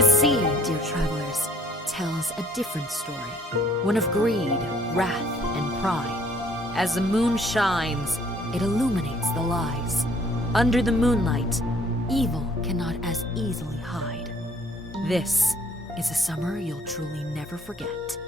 The sea, dear travelers, tells a different story. One of greed, wrath, and pride. As the moon shines, it illuminates the lies. Under the moonlight, evil cannot as easily hide. This is a summer you'll truly never forget.